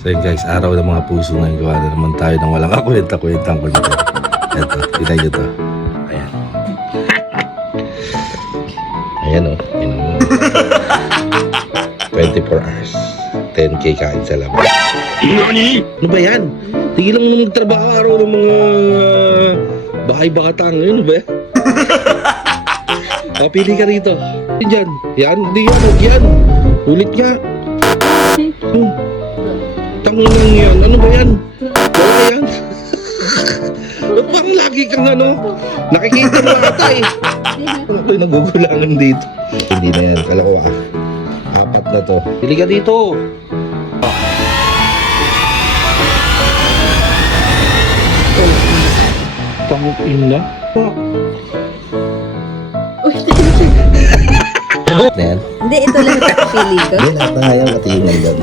So yun guys, araw ng mga puso ngayon. Gawa na naman tayo ng walang kakwenta-kwentang kwenta. Eto, kita nyo to. Ayan. Ayan o. 24 hours. 10K kain sa labas. Nani? Ano ba yan? Tigilan mo na magtrabaho araw ng mga bakay-bakatang. Ano ba yan? Pili ka rito. Diyan. Yan. Hindi yan. Huwag yan. Ulit nga. Tangunang yan. Ano ba yan? Wala yan. Ba't parang lagi kang ano? Nakikita mo ata eh. Ako'y nagugulangan dito. Hindi na yan. Kala ko apat na to. Pili ka dito. Tanguin na. Hindi, ito lang pili ko. Yan, lahat na nga yung katingan doon.